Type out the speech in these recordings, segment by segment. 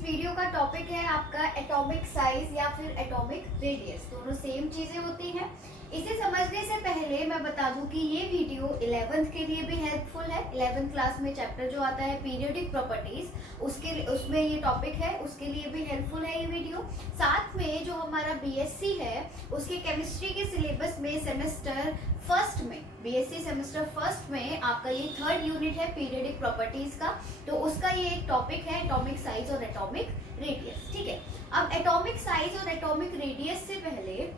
इस वीडियो का टॉपिक है आपका एटॉमिक साइज या फिर एटॉमिक रेडियस, दोनों सेम चीजें होती हैं। इसे समझने से पहले मैं बता दूं कि ये वीडियो 11th के लिए भी हेल्पफुल है। 11th क्लास में चैप्टर जो आता है पीरियोडिक प्रॉपर्टीज, उसमें ये टॉपिक है, उसके लिए भी हेल्पफुल है ये वीडियो। साथ में जो हमारा बीएससी है उसके केमिस्ट्री के सिलेबस में सेमेस्टर फर्स्ट में, बीएससी सेमेस्टर फर्स्ट में आपका ये 3rd यूनिट है पीरियोडिक प्रॉपर्टीज का, तो उसका ये एक टॉपिक है एटॉमिक साइज और एटॉमिक रेडियस। ठीक है, अब एटॉमिक साइज और एटॉमिक रेडियस से पहले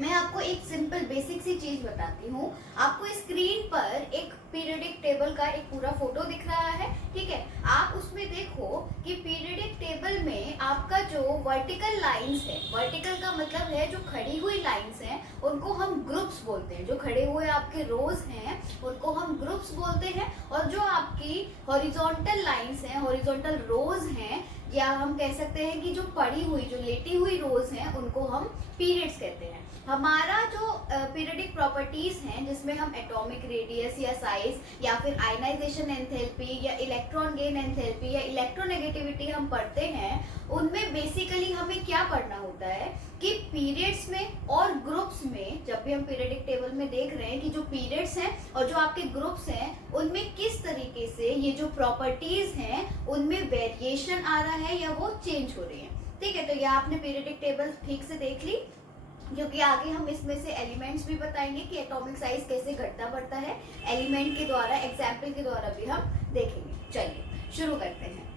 मैं आपको एक सिंपल बेसिक सी चीज बताती हूँ। आपको स्क्रीन पर एक पीरियोडिक टेबल का एक पूरा फोटो दिख रहा है, ठीक है। आप उसमें देखो कि पीरियोडिक टेबल में आपका जो वर्टिकल लाइंस है, वर्टिकल का मतलब है जो खड़ी हुई लाइंस हैं उनको हम ग्रुप्स बोलते हैं। जो खड़े हुए आपके रोज हैं उनको हम ग्रुप्स बोलते हैं, और जो आपकी हॉरिजॉन्टल लाइंस हैं, हॉरिजॉन्टल रोज हैं, या हम कह सकते हैं कि जो पड़ी हुई, जो लेटी हुई रोज हैं उनको हम पीरियड्स कहते हैं। हमारा जो पीरियोडिक प्रॉपर्टीज हैं जिसमें हम एटॉमिक रेडियस या साइज या फिर आयनाइजेशन एंथैल्पी या इलेक्ट्रॉन गेन एंथैल्पी या इलेक्ट्रोनेगेटिविटी हम पढ़ते हैं, उनमें बेसिकली हमें क्या पढ़ना होता है कि पीरियड्स में और ग्रुप्स में, जब भी हम पीरियोडिक टेबल में देख रहे हैं कि जो पीरियड्स हैं और जो आपके ग्रुप्स हैं उनमें किस तरीके से ये जो प्रॉपर्टीज हैं उनमें वेरिएशन आ रहा है या वो चेंज हो रही है। ठीक है, तो ये आपने पीरियोडिक टेबल ठीक से देख ली, क्योंकि आगे हम इसमें से एलिमेंट्स भी बताएंगे कि एटॉमिक साइज कैसे घटता बढ़ता है, एलिमेंट के द्वारा, एग्जाम्पल के द्वारा भी हम देखेंगे। चलिए शुरू करते हैं।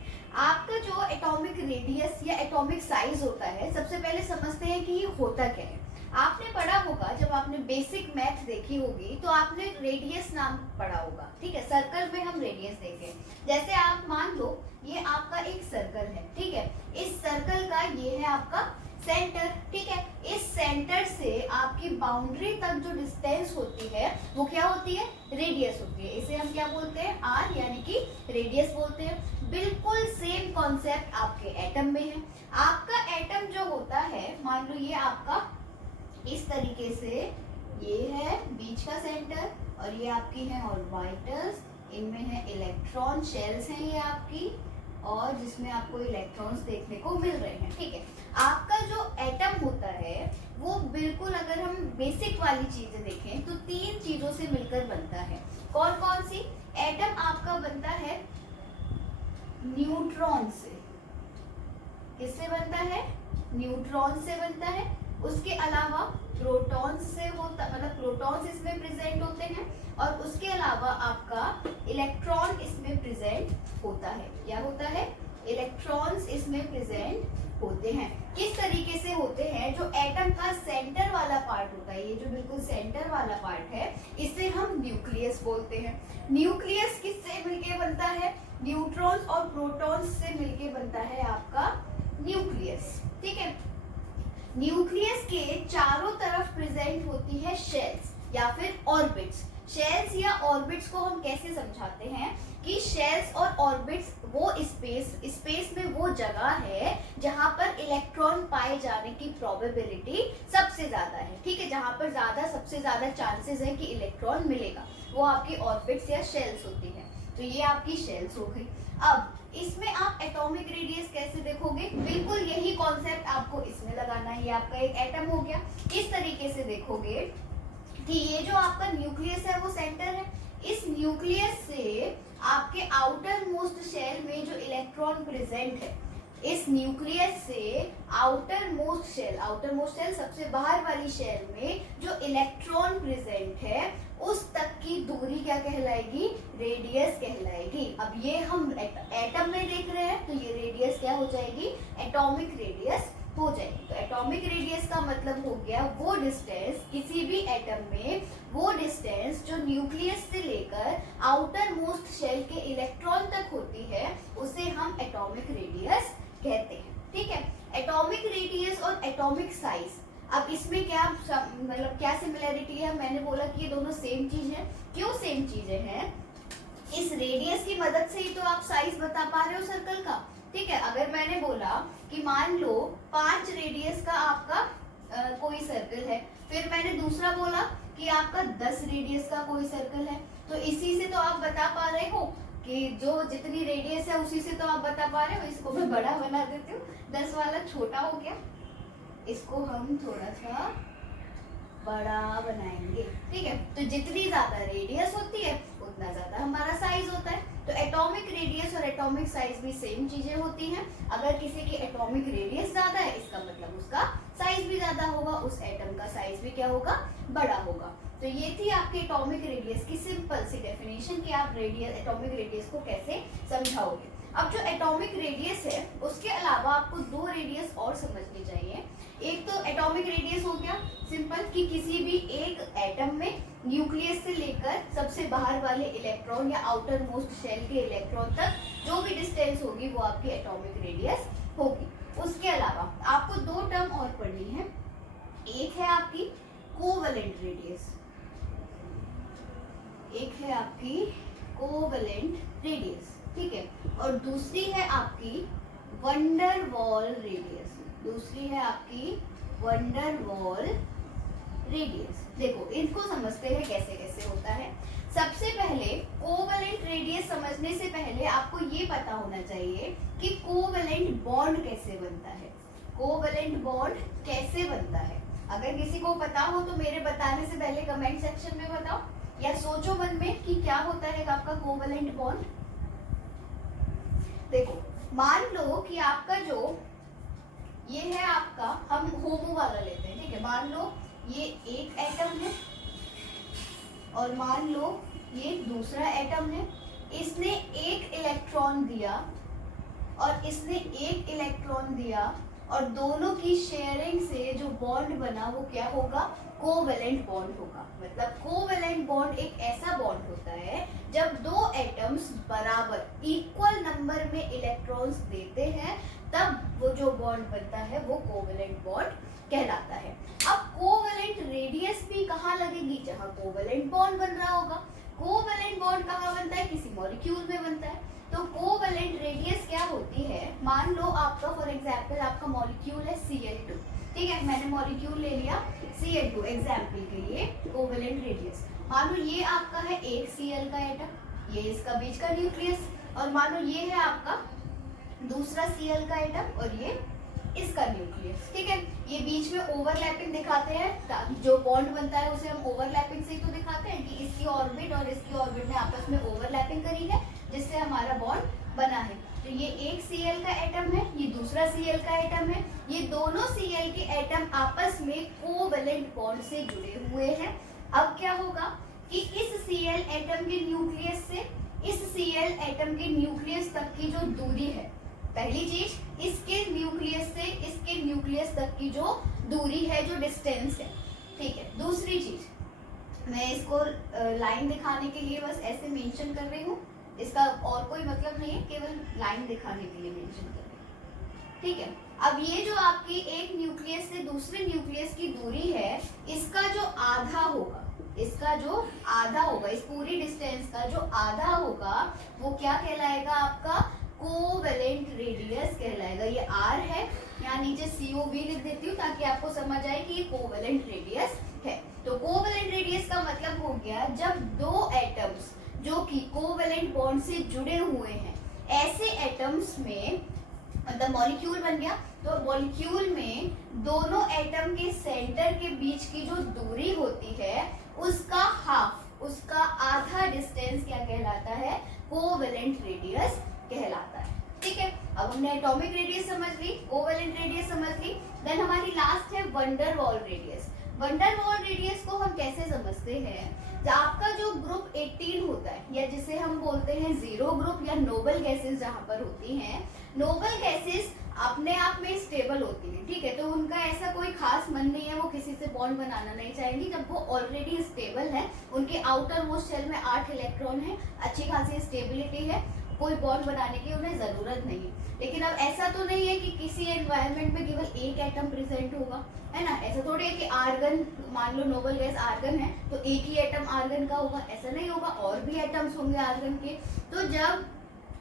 आपका जो एटॉमिक रेडियस या एटॉमिक साइज होता है, सबसे पहले समझते हैं कि ये होता क्या है। आपने पढ़ा होगा, जब आपने बेसिक मैथ देखी होगी तो आपने रेडियस नाम पढ़ा होगा, ठीक है। सर्कल में हम रेडियस देखें, जैसे आप मान लो ये आपका एक सर्कल है, ठीक है। इस सर्कल का ये है आपका सेंटर, ठीक है। इस सेंटर से आपकी बाउंड्री तक जो डिस्टेंस होती है वो क्या होती है, रेडियस होती है। इसे हम क्या बोलते हैं, आर, यानी कि रेडियस बोलते हैं। बिल्कुल सेम कॉन्सेप्ट आपके एटम में है। आपका एटम जो होता है, मान लो ये आपका इस तरीके से, ये है बीच का सेंटर और ये आपकी है ऑर्बिटल्स, इनमें है इलेक्ट्रॉन शेल्स हैं ये आपकी, और जिसमें आपको इलेक्ट्रॉन्स देखने को मिल रहे हैं, ठीक है। आपका जो एटम होता है वो बिल्कुल, अगर हम बेसिक वाली चीजें देखें तो 3 चीजों से मिलकर बनता है। कौन कौन सी? एटम आपका बनता है न्यूट्रॉन से। किससे बनता है? न्यूट्रॉन से बनता है। उसके अलावा प्रोटॉन्स से होता, मतलब प्रोटॉन्स इसमें प्रेजेंट होते हैं, और उसके अलावा आपका इलेक्ट्रॉन इसमें प्रेजेंट होता है। क्या होता है? इलेक्ट्रॉन्स इसमें प्रेजेंट होते हैं। किस तरीके से होते हैं? जो एटम का सेंटर वाला पार्ट होता है, ये जो बिल्कुल सेंटर वाला पार्ट है, इसे हम न्यूक्लियस बोलते हैं। न्यूक्लियस किससे मिलके बनता है? न्यूट्रॉन्स और प्रोटॉन्स से मिलके बनता है आपका न्यूक्लियस, ठीक है। न्यूक्लियस के चारों तरफ प्रेजेंट होती है शेल्स या फिर ऑर्बिट्स। शेल्स या ऑर्बिट्स को हम कैसे समझाते हैं कि शेल्स और ऑर्बिट्स वो स्पेस में वो जगह है जहां पर इलेक्ट्रॉन पाए जाने की प्रोबेबिलिटी सबसे ज्यादा है, ठीक है। जहां पर सबसे ज्यादा चांसेस है कि इलेक्ट्रॉन मिलेगा, वो आपकी ऑर्बिट्स या शेल्स होती है। तो ये आपकी शेल्स हो गई। अब इसमें आप एटॉमिक रेडियस कैसे देखोगे? बिल्कुल यही कॉन्सेप्ट आपको इसमें लगाना है। ये आपका एक एटम हो गया। इस तरीके से देखोगे कि ये जो आपका न्यूक्लियस है वो सेंटर है। इस न्यूक्लियस से आपके आउटर मोस्ट शेल में जो इलेक्ट्रॉन प्रेजेंट है, इस न्यूक्लियस से आउटर मोस्ट शेल सबसे बाहर वाली शेल में जो इलेक्ट्रॉन प्रेजेंट है, उस तक की दूरी क्या कहलाएगी? रेडियस कहलाएगी। अब ये हम एटम में देख रहे हैं तो ये रेडियस क्या हो जाएगी? एटॉमिक रेडियस हो जाएगी। तो एटॉमिक रेडियस का मतलब हो गया वो डिस्टेंस, किसी भी एटम में वो डिस्टेंस जो न्यूक्लियस से लेकर आउटर मोस्ट शेल के इलेक्ट्रॉन तक होती है, उसे हम एटॉमिक रेडियस कहते हैं, ठीक है। एटॉमिक रेडियस और एटॉमिक साइज, अब इसमें क्या मतलब क्या सिमिलैरिटी है? मैंने बोला कि ये दोनों सेम चीज है। क्यों सेम चीजें हैं? इस रेडियस की मदद से ही तो आप साइज बता पा रहे हो सर्कल का, ठीक है। अगर मैंने बोला कि मान लो 5 रेडियस का आपका कोई सर्कल है, फिर मैंने दूसरा बोला कि आपका 10 रेडियस का कोई सर्कल है, तो इसी से तो आप बता पा रहे हो कि जो जितनी रेडियस है उसी से तो आप बता पा रहे हो। इसको मैं बड़ा बना देती हूँ, 10 वाला छोटा हो गया, इसको हम थोड़ा सा बड़ा बनाएंगे, ठीक है। तो जितनी ज्यादा रेडियस होती है उतना ज्यादा हमारा साइज होता है। तो एटॉमिक रेडियस और एटॉमिक साइज भी सेम चीजें होती हैं। अगर किसी की एटॉमिक रेडियस ज्यादा है इसका मतलब उसका साइज भी ज्यादा होगा, उस एटम का साइज भी क्या होगा, बड़ा होगा। तो ये थी आपकी एटॉमिक रेडियस की सिंपल सी डेफिनेशन कि आप रेडियस एटॉमिक रेडियस को कैसे समझाओगे। अब जो एटॉमिक रेडियस है उसके अलावा आपको दो रेडियस और समझनी चाहिए। एक तो एटॉमिक रेडियस हो गया सिंपल कि किसी भी एक एटम में न्यूक्लियस से लेकर सबसे बाहर वाले इलेक्ट्रॉन या आउटर मोस्ट शेल के इलेक्ट्रॉन तक जो भी डिस्टेंस होगी वो आपकी एटॉमिक रेडियस होगी। उसके अलावा आपको दो टर्म और पढ़नी है। एक है आपकी कोवेलेंट रेडियस, एक है आपकी कोवेलेंट रेडियस, ठीक है, और दूसरी है आपकी वंडर वॉल रेडियस। दूसरी है आपकी वंडर वॉल रेडियस। देखो इनको समझते हैं कैसे कैसे होता है। सबसे पहले कोवेलेंट रेडियस समझने से पहले आपको ये पता होना चाहिए कि कोवेलेंट बॉन्ड कैसे बनता है। कोवेलेंट बॉन्ड कैसे बनता है, अगर किसी को पता हो तो मेरे बताने से पहले कमेंट सेक्शन में बताओ, या सोचो मन में कि क्या होता है आपका कोवेलेंट बॉन्ड। देखो मान लो कि आपका जो ये है आपका, हम होमो वाला लेते हैं, ठीक है। मान लो ये एक एटम है और मान लो ये दूसरा एटम है। इसने एक इलेक्ट्रॉन दिया और इसने एक इलेक्ट्रॉन दिया और दोनों की शेयरिंग से जो बॉन्ड बना वो क्या होगा, कोवेलेंट बॉन्ड होगा। मतलब कोवेलेंट बॉन्ड एक ऐसा बॉन्ड होता है जब दो एटम्स बराबर इक्वल नंबर में इलेक्ट्रॉन्स देते हैं तब वो जो बॉन्ड बनता है वो कोवेलेंट बॉन्ड कहलाता है। अब कोवेलेंट रेडियस भी कहाँ लगेगी, जहाँ कोवेलेंट बॉन्ड बन रहा होगा। कोवेलेंट बॉन्ड कहाँ बनता है, किसी मॉलिक्यूल में बनता है। तो कोवेलेंट रेडियस क्या होती है, मान लो आपका फॉर एग्जांपल आपका मॉलिक्यूल है Cl2, ठीक है, मैंने मॉलिक्यूल ले लिया Cl2 एग्जांपल के लिए। कोवेलेंट रेडियस मान लो ये आपका है एक Cl का एटम, ये इसका बीच का न्यूक्लियस, और मान लो ये है आपका दूसरा Cl का एटम और ये इसका न्यूक्लियस, ठीक है। ये बीच में ओवरलैपिंग दिखाते हैं, जो बॉन्ड बनता है उसे हम ओवरलैपिंग से ही तो दिखाते हैं कि इसकी ऑर्बिट और इसकी ऑर्बिट ने आपस में ओवरलैपिंग करी है जिससे हमारा बॉन्ड बना है। तो ये एक Cl का एटम है, ये दूसरा Cl का एटम है, ये दोनों Cl के एटम आपस में कोवेलेंट बॉन्ड से जुड़े हुए हैं। अब क्या होगा कि इस Cl एटम के न्यूक्लियस से इस Cl एटम के न्यूक्लियस तक की जो दूरी है, पहली चीज इसके न्यूक्लियस से इसके न्यूक्लियस तक की जो दूरी है, जो डिस्टेंस है, ठीक है। दूसरी चीज मैं इसको लाइन दिखाने के लिए बस ऐसे मेंशन कर रही हूँ, इसका और कोई मतलब नहीं है, केवल लाइन दिखाने के लिए मेंशन कर रही हूँ, ठीक है। अब ये जो आपकी एक न्यूक्लियस से दूसरे न्यूक्लियस की दूरी है, इसका जो आधा होगा, इसका जो आधा होगा, इस पूरी डिस्टेंस का जो आधा होगा वो क्या कहलाएगा, आपका कोवेलेंट रेडियस कहलाएगा। ये R है, यहाँ नीचे COV लिख देती हूँ ताकि आपको समझ आए कि ये कोवेलेंट रेडियस है। तो कोवेलेंट रेडियस का मतलब हो गया जब दो एटम्स जो कि कोवेलेंट बॉन्ड से जुड़े हुए हैं, ऐसे एटम्स में मतलब मॉलिक्यूल बन गया, तो मॉलिक्यूल में दोनों एटम के सेंटर के बीच की जो दूरी होती है उसका हाफ, उसका आधा डिस्टेंस क्या कहलाता है, कोवेलेंट रेडियस कहलाता है, ठीक है। अब हमने एटॉमिक रेडियस समझ ली, कोवेलेंट रेडियस समझ ली, देन हमारी लास्ट है wonder wall radius. Wonder wall radius को हम कैसे समझते हैं, आपका जो ग्रुप 18 होता है या जिसे हम बोलते हैं जीरो ग्रुप या नोबल गैसेस जहाँ पर होती हैं, नोबल गैसेस अपने आप में स्टेबल होती है, ठीक है। तो उनका ऐसा कोई खास मन नहीं है, वो किसी से बॉन्ड बनाना नहीं चाहेंगी जब वो ऑलरेडी स्टेबल है, उनके आउटर मोस्ट शेल में 8 इलेक्ट्रॉन है, अच्छी खासी स्टेबिलिटी है, कोई बॉन्ड बनाने की उन्हें जरूरत नहीं। लेकिन अब ऐसा तो नहीं है कि किसी एनवायरनमेंट में केवल एक एटम प्रेजेंट होगा, है ना। ऐसा थोड़ी है कि आर्गन, मान लो नोबल गैस आर्गन है तो एक ही एटम आर्गन का होगा, ऐसा नहीं होगा, और भी एटम्स होंगे आर्गन के। तो जब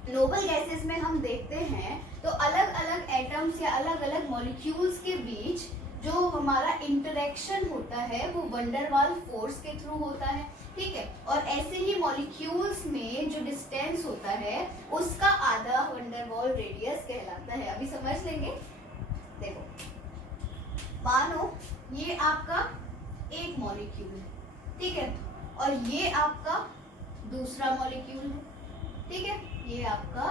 नोबल गैसेस में हम देखते हैं तो अलग अलग एटम्स या अलग अलग मॉलिक्यूल्स के बीच जो हमारा इंटरेक्शन होता है वो वंडर वाल फोर्स के थ्रू होता है। ठीक है। और ऐसे ही मॉलिक्यूल्स में जो डिस्टेंस होता है उसका आधा वंडरवॉल रेडियस कहलाता है। अभी समझ लेंगे। देखो, मानो ये आपका एक मॉलिक्यूल है, ठीक है, और ये आपका दूसरा मॉलिक्यूल है, ठीक है, ये आपका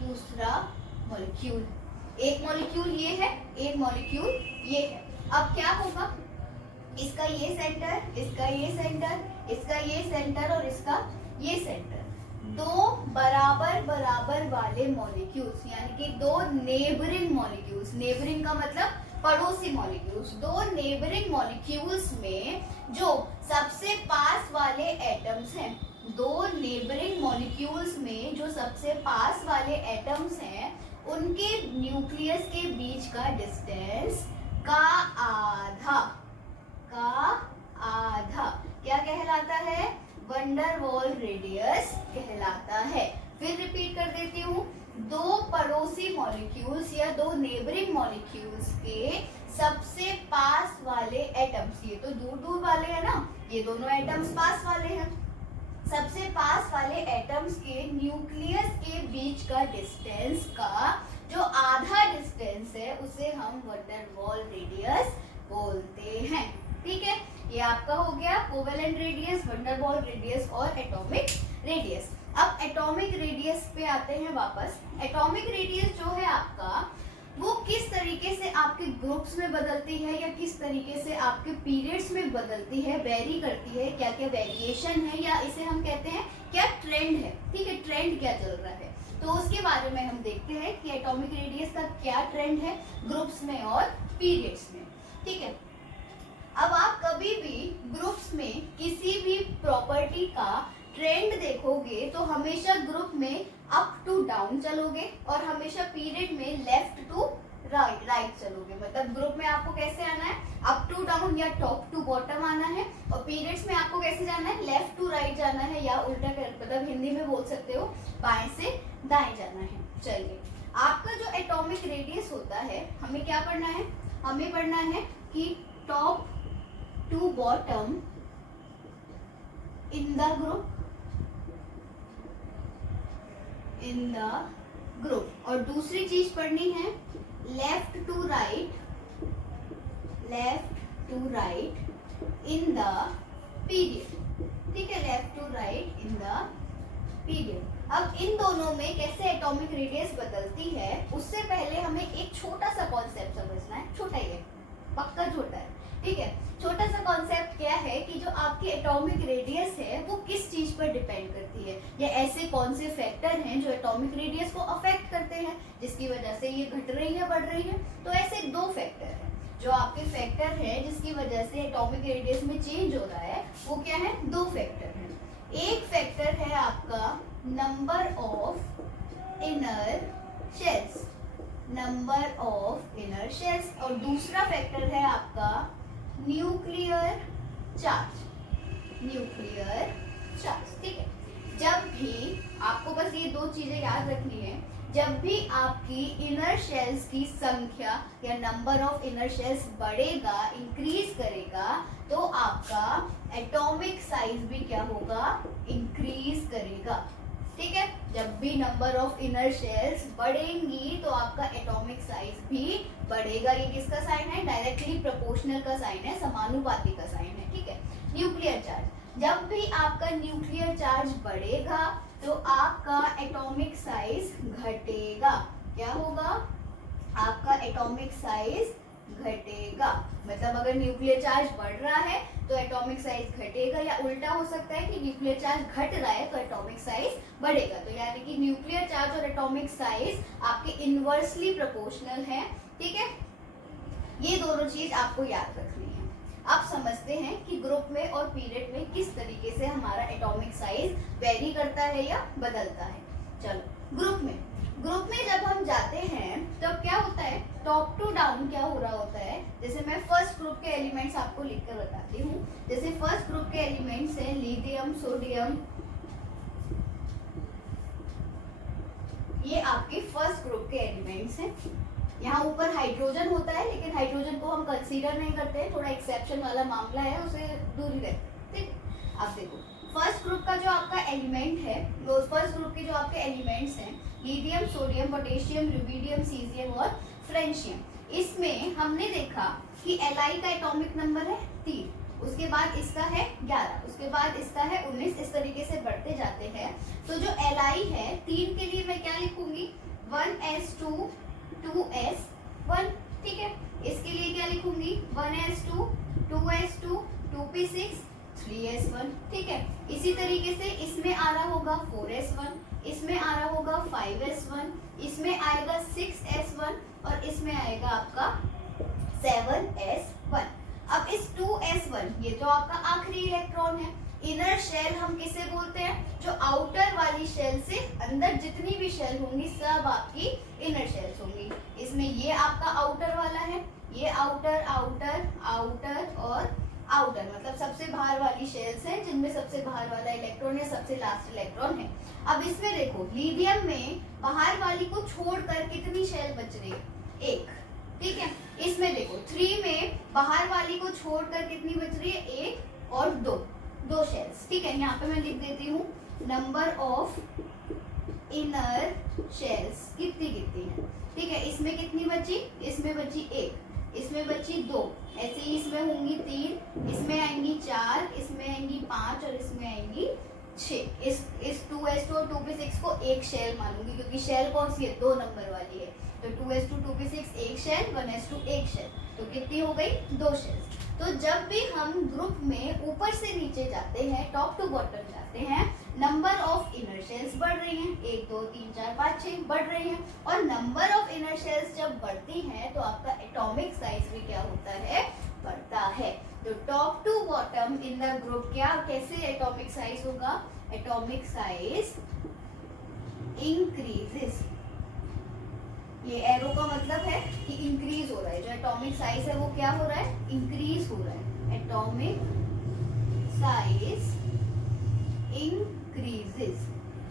दूसरा मॉलिक्यूल है। एक मॉलिक्यूल ये है, एक मॉलिक्यूल ये है। अब क्या होगा, इसका ये सेंटर, इसका ये सेंटर, इसका ये सेंटर और इसका ये सेंटर, दो बराबर बराबर वाले मॉलिक्यूल्स, यानी कि दो नेबरिंग मॉलिक्यूल्स, नेबरिंग का मतलब पड़ोसी मॉलिक्यूल्स, दो नेबरिंग मॉलिक्यूल्स में जो सबसे पास वाले एटम्स हैं, दो नेबरिंग मॉलिक्यूल्स में जो सबसे पास वाले एटम्स हैं, उनके न्यूक्लियस के बीच का डिस्टेंस का आधा क्या कहलाता है, वंडरवॉल रेडियस कहलाता है। फिर रिपीट कर देती हूँ, दो पड़ोसी मॉलिक्यूल्स या दो नेबरिंग मॉलिक्यूल्स के सबसे पास वाले एटम्स, ये तो दूर दूर वाले हैं ना, ये दोनों एटम्स पास वाले हैं, सबसे पास वाले एटम्स के न्यूक्लियस के बीच का डिस्टेंस का जो आधा डिस्टेंस है उसे हम वंडरवॉल रेडियस बोलते हैं। ठीक है, ये आपका हो गया कोवेलेंट रेडियस, वंडरवॉल रेडियस और एटॉमिक रेडियस। अब एटॉमिक रेडियस पे आते हैं वापस। एटॉमिक रेडियस जो है आपका, वो किस तरीके से आपके ग्रुप्स में बदलती है या किस तरीके से आपके पीरियड्स में बदलती है, वेरी करती है, क्या क्या वेरिएशन है, या इसे हम कहते हैं क्या ट्रेंड है। ठीक है, ट्रेंड क्या चल रहा है, तो उसके बारे में हम देखते हैं कि एटॉमिक रेडियस का क्या ट्रेंड है ग्रुप्स में और पीरियड्स में। ठीक है, अब आप कभी भी ग्रुप्स में किसी भी प्रॉपर्टी का ट्रेंड देखोगे तो हमेशा ग्रुप में अप टू डाउन चलोगे और हमेशा पीरियड में लेफ्ट टू राइट चलोगे। मतलब ग्रुप में आपको कैसे आना है, अप टू डाउन या टॉप टू बॉटम आना है, और पीरियड्स में आपको कैसे जाना है, लेफ्ट टू राइट जाना है, या उल्टा मतलब हिंदी में बोल सकते हो बाएं से दाएं जाना है। चलिए, आपका जो एटॉमिक रेडियस होता है, हमें क्या पढ़ना है, हमें पढ़ना है कि top to bottom in the group, और दूसरी चीज पढ़नी है left to right in the period. ठीक है, left to right in the period. अब इन दोनों में कैसे एटॉमिक रेडियस बदलती है, उससे पहले हमें एक छोटा सा कॉन्सेप्ट समझना है। छोटा ही है, पक्का छोटा है। ठीक है, छोटा सा कॉन्सेप्ट क्या है कि जो आपकी एटॉमिक रेडियस है वो किस चीज पर डिपेंड करती है, या ऐसे कौन से फैक्टर हैं जो एटॉमिक रेडियस को अफेक्ट करते हैं जिसकी वजह से ये घट रही है बढ़ रही है। तो ऐसे दो फैक्टर हैं जो आपके फैक्टर है जिसकी वजह से एटॉमिक रेडियस में चेंज हो रहा है। वो क्या है, दो फैक्टर हैं। एक फैक्टर है आपका नंबर ऑफ इनर शेल्स, और दूसरा फैक्टर है आपका न्यूक्लियर चार्ज। ठीक है, जब भी आपको बस ये दो चीजें याद रखनी है, जब भी आपकी इनर शेल्स की संख्या या नंबर ऑफ इनर शेल्स बढ़ेगा, इंक्रीज करेगा, तो आपका एटॉमिक साइज भी क्या होगा, इंक्रीज करेगा। ठीक है, जब भी नंबर ऑफ इनर शेल्स बढ़ेंगी तो आपका एटॉमिक साइज भी बढ़ेगा। ये किसका साइन है, डायरेक्टली प्रोपोर्शनल का साइन है, समानुपाती का साइन है। ठीक है, न्यूक्लियर चार्ज, जब भी आपका न्यूक्लियर चार्ज बढ़ेगा तो आपका एटॉमिक साइज घटेगा। क्या होगा, आपका एटॉमिक साइज घटेगा। मतलब अगर न्यूक्लियर चार्ज बढ़ रहा है तो एटॉमिक साइज घटेगा, या उल्टा हो सकता है कि न्यूक्लियर चार्ज घट रहा है तो एटॉमिक साइज बढ़ेगा। तो यानी कि न्यूक्लियर चार्ज और एटॉमिक साइज आपके इनवर्सली प्रोपोर्शनल है। ठीक है, ये दोनों चीज आपको याद रखनी है। अब समझते हैं कि ग्रुप में और पीरियड में किस तरीके से हमारा एटॉमिक साइज वेरी करता है या बदलता है। चलो, ग्रुप में जब हम जाते हैं तो क्या होता है, टॉप टू डाउन क्या हो रहा होता है। जैसे मैं फर्स्ट ग्रुप के एलिमेंट्स आपको लिखकर बताती हूँ। जैसे फर्स्ट ग्रुप के एलिमेंट्स हैं लिथियम, सोडियम, ये आपके फर्स्ट ग्रुप के एलिमेंट्स हैं। यहाँ ऊपर हाइड्रोजन होता है, लेकिन हाइड्रोजन को हम कंसीडर नहीं करते हैं, थोड़ा एक्सेप्शन वाला मामला है, उसे दूर ही रखते हैं। ठीक, अब देखो फर्स्ट ग्रुप का जो आपका एलिमेंट है, फर्स्ट ग्रुप के जो आपके एलिमेंट्स हैं lithium, sodium, potassium, rubidium, caesium और फ्रेंशियम, इसमें हमने देखा कि Li का एटॉमिक नंबर है 3, उसके बाद इसका है 11, उसके बाद इसका है 19, इस तरीके से बढ़ते जाते हैं। तो जो Li है 3 के लिए मैं क्या लिखूंगी 1s2 2s1, ठीक है। इसके लिए क्या लिखूंगी 1s2 2s2 2p6 3s1, ठीक है। इसी तरीके से इसमें आ रहा होगा 4s1, इसमें आ रहा होगा 5s1, इसमें आएगा 6s1 और इसमें आएगा आपका 7s1। अब इस 2s1 ये जो आपका आखिरी इलेक्ट्रॉन है, इनर शेल हम किसे बोलते हैं, जो आउटर वाली शेल से अंदर जितनी भी शेल होंगी सब आपकी इनर शेल्स होंगी। इसमें ये आपका आउटर वाला है, ये आउटर आउटर आउटर और आउटर, मतलब सबसे बाहर वाली शेल्स हैं जिनमें सबसे बाहर वाला इलेक्ट्रॉन या सबसे लास्ट इलेक्ट्रॉन है। अब इसमें देखो लिथियम में बाहर वाली को छोड़कर कितनी शेल बच रही है, एक, ठीक है। इसमें देखो 3 में बाहर वाली को छोड़कर कितनी बच रही है, एक और दो शेल्स, ठीक है। यहाँ पे मैं लिख देती हूँ नंबर ऑफ इनर शेल्स कितनी है, ठीक है। इसमें कितनी बची, इसमें बची 1, इसमें बची 2, ऐसे ही इसमें होंगी 3, इसमें आएंगी 4, इसमें आएंगी 5 और इसमें आएंगी 6। इस 2s2 और 2p6 को एक शेल मानूंगी क्योंकि शेल कौन सी है, 2 नंबर वाली है। तो 2s2 2p6 एक शेल, 1s2 एक शेल, तो कितनी हो गई 2 शेल्स। तो जब भी हम ग्रुप में ऊपर से नीचे जाते हैं, टॉप टू बॉटम जाते हैं, नंबर ऑफ इनर शेल्स बढ़ रही हैं, 1 2 3 4 5 6 बढ़ रही हैं, और नंबर ऑफ इनर शेल्स जब बढ़ती हैं तो आपका एटॉमिक साइज भी क्या होता है, बढ़ता है। तो top to bottom in the group क्या, कैसे एटॉमिक साइज होगा, एटॉमिक साइज इंक्रीजेस। ये एरो का मतलब है कि इंक्रीज हो रहा है, जो एटॉमिक साइज है वो क्या हो रहा है, इंक्रीज हो रहा है। Atomic size increases.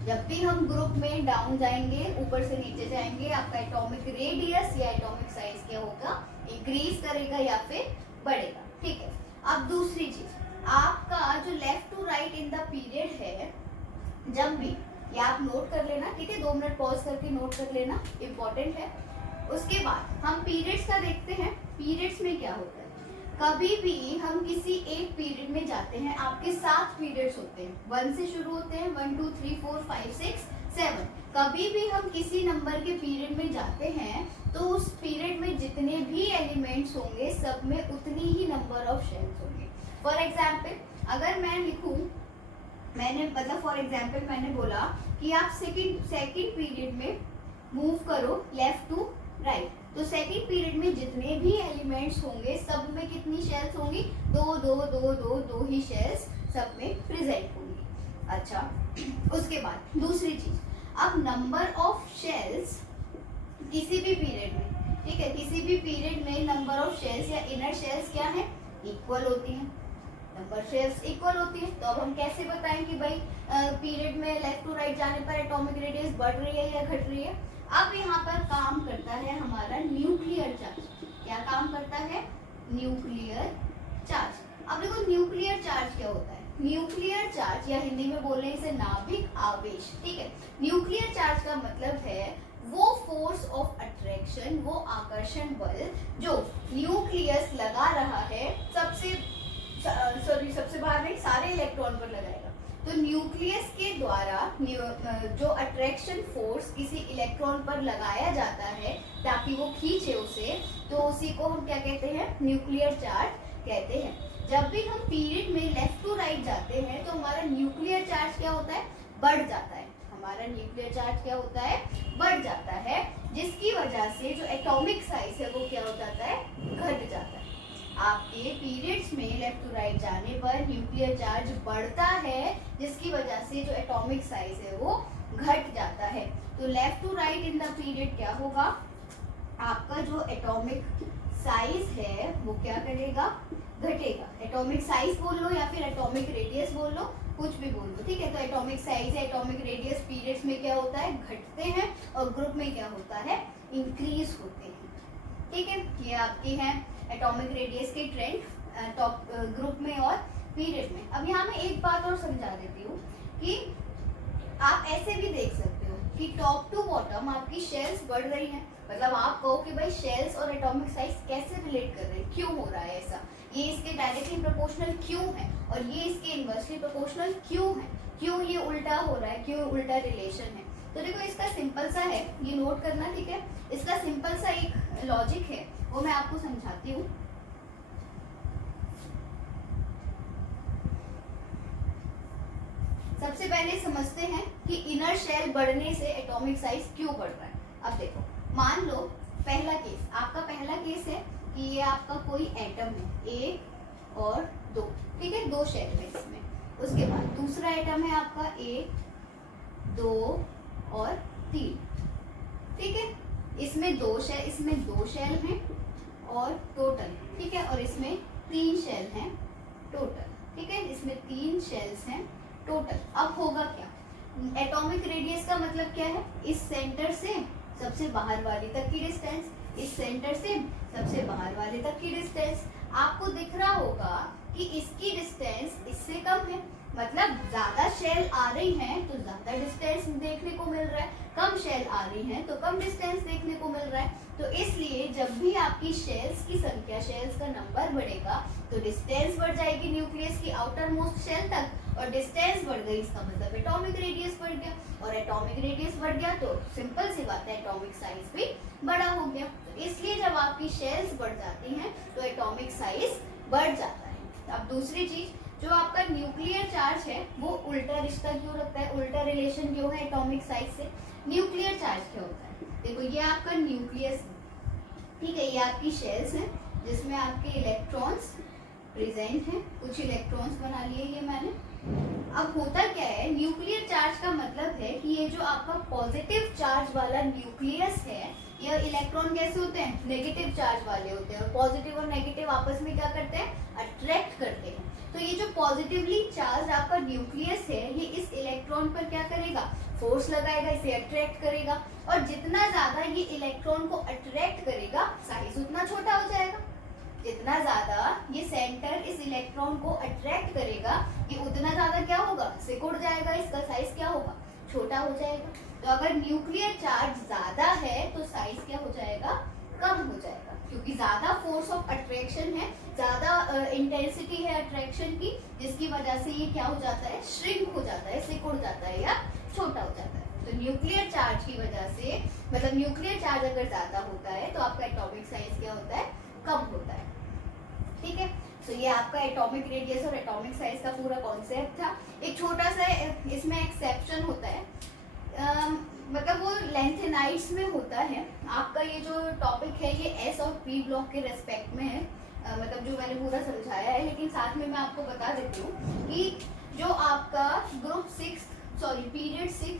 जब भी हम ग्रुप में डाउन जाएंगे, ऊपर से नीचे जाएंगे, आपका एटॉमिक रेडियस या एटॉमिक साइज क्या होगा, इंक्रीज करेगा या फिर बढ़ेगा, ठीक है। अब दूसरी चीज, आपका जो left to right in the period है, जब भी, ये आप नोट कर लेना, ठीक है, 2 मिनट पॉज करके नोट कर लेना, इंपॉर्टेंट है। उसके बाद हम पीरियड्स का देखते हैं। पीरियड्स में क्या होता है, कभी भी हम किसी एक पीरियड में जाते हैं, आपके 7 पीरियड्स होते हैं, 1 से शुरू होते हैं, 1 2 3 4 5 6 7। कभी भी हम किसी नंबर के पीरियड में जाते हैं तो उस पीरियड में जितने भी एलिमेंट्स होंगे सब में उतनी ही नंबर ऑफ शेल्स होंगे। फॉर एग्जाम्पल अगर मैं लिखूं, फॉर एग्जाम्पल मैंने बोला कि आप सेकंड पीरियड में मूव करो लेफ्ट टू राइट, तो सेकंड पीरियड में जितने भी एलिमेंट्स होंगे सब में कितनी शेल्स होंगी, 2 ही शेल्स सब में प्रेजेंट होंगी। अच्छा, उसके बाद दूसरी चीज, अब नंबर ऑफ शेल्स किसी भी पीरियड में, ठीक है, किसी भी पीरियड में नंबर ऑफ शेल्स या इनर शेल्स क्या है, इक्वल होती हैं, नंबर शेल्स इक्वल होती है। तो अब हम कैसे बताएं कि भाई पीरियड में लेफ्ट टू राइट जाने पर एटॉमिक रेडियस बढ़ रही है या घट रही है। अब यहाँ पर काम करता है हमारा न्यूक्लियर चार्ज। क्या काम करता है, न्यूक्लियर चार्ज। अब देखो न्यूक्लियर चार्ज क्या होता है, न्यूक्लियर चार्ज या हिंदी में बोले इसे नाभिक आवेश, ठीक है। न्यूक्लियर चार्ज का मतलब है वो फोर्स ऑफ अट्रैक्शन, वो आकर्षण बल जो न्यूक्लियस लगा रहा है, सबसे बाहर नहीं, सारे इलेक्ट्रॉन पर लगाएगा। तो न्यूक्लियस के द्वारा जो अट्रैक्शन फोर्स किसी इलेक्ट्रॉन पर लगाया जाता है ताकि वो खींचे उसे, तो उसी को हम क्या कहते हैं, न्यूक्लियर चार्ज कहते हैं। जब भी हम पीरियड में लेफ्ट टू राइट जाते हैं तो हमारा न्यूक्लियर चार्ज क्या होता है, बढ़ जाता है। हमारा न्यूक्लियर चार्ज क्या होता है, बढ़ जाता है, जिसकी वजह से जो एटॉमिक साइज है वो क्या हो जाता है, घट जाता है। आपके पीरियड्स में लेफ्ट टू राइट जाने पर न्यूक्लियर चार्ज बढ़ता है, जिसकी वजह से जो एटॉमिक साइज है वो घट जाता है। तो left to right in the period क्या होगा, आपका जो एटॉमिक साइज है वो क्या करेगा, घटेगा। एटॉमिक साइज बोल लो या फिर एटॉमिक रेडियस बोल लो, कुछ भी बोल लो, ठीक है। तो एटॉमिक साइज है, एटॉमिक रेडियस पीरियड्स में क्या होता है, घटते हैं, और ग्रुप में क्या होता है, इंक्रीज होते हैं, ठीक है। ये आपकी है एटॉमिक रेडियस के ट्रेंड टॉप ग्रुप में और पीरियड में। अब यहाँ मैं एक बात और समझा देती हूँ कि आप ऐसे भी देख सकते हो कि टॉप टू बॉटम आपकी शेल्स बढ़ रही हैं, मतलब आप कहो कि भाई शेल्स और एटॉमिक साइज कैसे रिलेट कर रहे हैं, क्यों हो रहा है ऐसा, ये इसके डायरेक्टली प्रोपोर्शनल क्यों है और ये इसके इनवर्सली प्रोपोर्शनल क्यों है, क्यों ये उल्टा हो रहा है, क्यों उल्टा रिलेशन है। तो देखो इसका सिंपल सा है, ये नोट करना, ठीक है। इसका सिंपल सा एक लॉजिक है, वो मैं आपको समझाती हूँ। सबसे पहले समझते हैं कि इनर शेल बढ़ने से एटॉमिक साइज क्यों बढ़ रहा है। अब देखो, मान लो पहला केस, आपका पहला केस है कि ये आपका कोई एटम है, 1 और 2, ठीक है, 2 शेल है इसमें। उसके बाद दूसरा एटम है आपका 1, 2 और 3, ठीक है, इसमें 2 शेल हैं और टोटल, ठीक है, और इसमें 3 शेल हैं टोटल, ठीक है, इसमें 3 शेल्स हैं टोटल। अब होगा क्या, एटॉमिक रेडियस का मतलब क्या है, इस सेंटर से सबसे बाहर वाले तक की डिस्टेंस, इस सेंटर से सबसे बाहर वाले तक की डिस्टेंस। आपको दिख रहा होगा कि इसकी डिस्टेंस इससे कम है, मतलब ज्यादा शेल आ रही हैं तो ज्यादा डिस्टेंस देखने को मिल रहा है, कम शेल आ रही हैं तो कम डिस्टेंस देखने को मिल रहा है। तो इसलिए जब भी आपकी शेल्स की संख्या, शेल्स का नंबर बढ़ेगा तो डिस्टेंस बढ़ जाएगी न्यूक्लियस की आउटर मोस्ट शेल तक, और डिस्टेंस बढ़ गई इसका मतलब एटॉमिक रेडियस बढ़ गया, और एटॉमिक रेडियस बढ़ गया तो सिंपल सी बात है एटॉमिक साइज भी बड़ा हो गया। तो इसलिए जब आपकी शेल्स बढ़ जाती हैं तो एटॉमिक साइज बढ़ जाता है। अब दूसरी चीज, जो आपका न्यूक्लियर चार्ज है वो उल्टा रिश्ता क्यों रखता है, उल्टा रिलेशन क्यों है एटॉमिक साइज से। न्यूक्लियर चार्ज क्या होता है, देखो ये आपका न्यूक्लियस, ठीक है, ये आपकी शेल्स हैं जिसमें आपके इलेक्ट्रॉन्स प्रेजेंट हैं, कुछ इलेक्ट्रॉन्स बना लिए ये मैंने। अब होता क्या है, न्यूक्लियर चार्ज का मतलब है कि ये जो आपका पॉजिटिव चार्ज वाला न्यूक्लियस है, ये इलेक्ट्रॉन कैसे होते हैं, नेगेटिव चार्ज वाले होते हैं, और पॉजिटिव और नेगेटिव आपस में क्या करते हैं, अट्रैक्ट करते हैं। तो ये जो पॉजिटिवली चार्ज आपका न्यूक्लियस है, ये इस इलेक्ट्रॉन पर क्या करेगा, फोर्स लगाएगा, इसे अट्रैक्ट करेगा, और जितना ज्यादा ये इलेक्ट्रॉन को अट्रैक्ट करेगा साइज उतना छोटा हो जाएगा। जितना ज्यादा ये सेंटर इस इलेक्ट्रॉन को अट्रैक्ट करेगा, ये उतना ज्यादा क्या होगा, सिकुड़ जाएगा, इसका साइज क्या होगा, छोटा हो जाएगा। तो अगर न्यूक्लियर चार्ज ज्यादा है तो साइज क्या हो जाएगा, कम हो जाएगा, क्योंकि ज्यादा फोर्स ऑफ अट्रैक्शन है, ज्यादा इंटेंसिटी है अट्रैक्शन की, जिसकी वजह से ये क्या हो जाता है, श्रिंक हो जाता है, सिकुड़ जाता है या छोटा हो जाता है। तो न्यूक्लियर चार्ज की वजह से, मतलब न्यूक्लियर चार्ज अगर ज्यादा होता है तो आपका एटॉमिक साइज क्या होता है, कम होता है, ठीक है। तो ये आपका एटॉमिक रेडियस और एटॉमिक साइज का पूरा कॉन्सेप्ट था। एक छोटा सा इसमें एक्सेप्शन होता है, मतलब वो लेंथेनाइड्स में होता है। आपका ये जो टॉपिक है ये एस और पी ब्लॉक के रेस्पेक्ट में है, मतलब जो मैंने पूरा समझाया है, लेकिन साथ में मैं आपको बता देती हूँ कि जो आपका ग्रुप 6, सॉरी पीरियड 6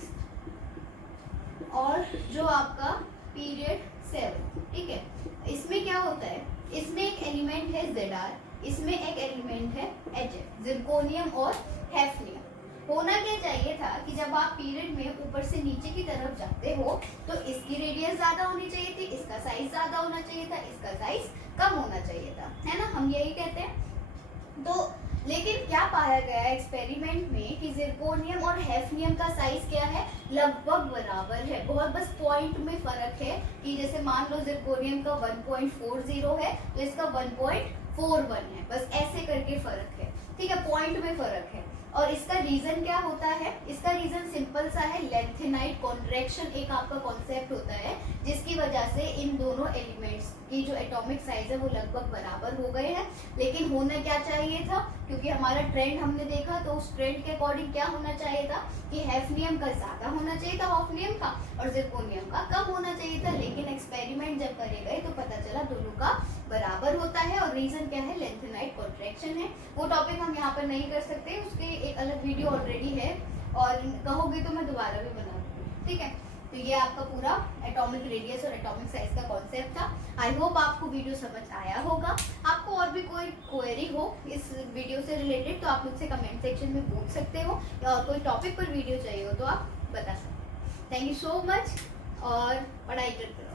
और जो आपका पीरियड 7, ठीक है, इसमें क्या होता है, इसमें एक एलिमेंट है Zr, इसमें एक एलिमेंट है Hf, जिरकोनियम और हैफनियम। होना क्या चाहिए था कि जब आप पीरियड में ऊपर से नीचे की तरफ जाते हो तो इसकी रेडियस ज्यादा होनी चाहिए थी, इसका साइज ज्यादा होना चाहिए था, इसका साइज कम होना चाहिए था, है ना, हम यही कहते हैं। तो लेकिन क्या पाया गया एक्सपेरिमेंट में कि जिरकोनियम और हैफनियम का साइज क्या है, लगभग बराबर है, बहुत बस पॉइंट में फर्क है, कि जैसे मान लो जिरकोनियम का 1.40 है तो इसका 1.41 है, बस ऐसे करके फर्क है, ठीक है, पॉइंट में फर्क है। और इसका रीजन क्या होता है, इसका रीजन सिंपल सा है, लेंथेनाइड कॉन्ट्रैक्शन एक आपका कॉन्सेप्ट होता है, जिसकी वजह से इन दोनों एलिमेंट्स की जो एटॉमिक साइज है वो लगभग बराबर हो गए हैं। लेकिन होना क्या चाहिए था, क्योंकि हमारा ट्रेंड हमने देखा तो उस ट्रेंड के अकॉर्डिंग क्या होना चाहिए था कि हैफनियम का ज्यादा होना चाहिए था हॉफनियम का, और जिरकोनियम का कम होना चाहिए था। लेकिन एक्सपेरिमेंट जब करे गए तो पता चला दोनों का बराबर होता है, और रीजन क्या है, लेंथेनाइड कॉन्ट्रैक्शन है। वो टॉपिक हम यहाँ पर नहीं कर सकते, उसके एक अलग वीडियो ऑलरेडी है, और कहोगे तो मैं दोबारा भी बना दूंगी, ठीक है। तो ये आपका पूरा एटॉमिक रेडियस और एटॉमिक साइज का कॉन्सेप्ट था। आई होप आपको वीडियो समझ आया होगा। आपको और भी कोई क्वेरी हो इस वीडियो से रिलेटेड तो आप मुझसे कमेंट सेक्शन में पूछ सकते हो, या और कोई टॉपिक पर वीडियो चाहिए हो तो आप बता सकते हो। थैंक यू सो मच, और पढ़ाई करते रहो।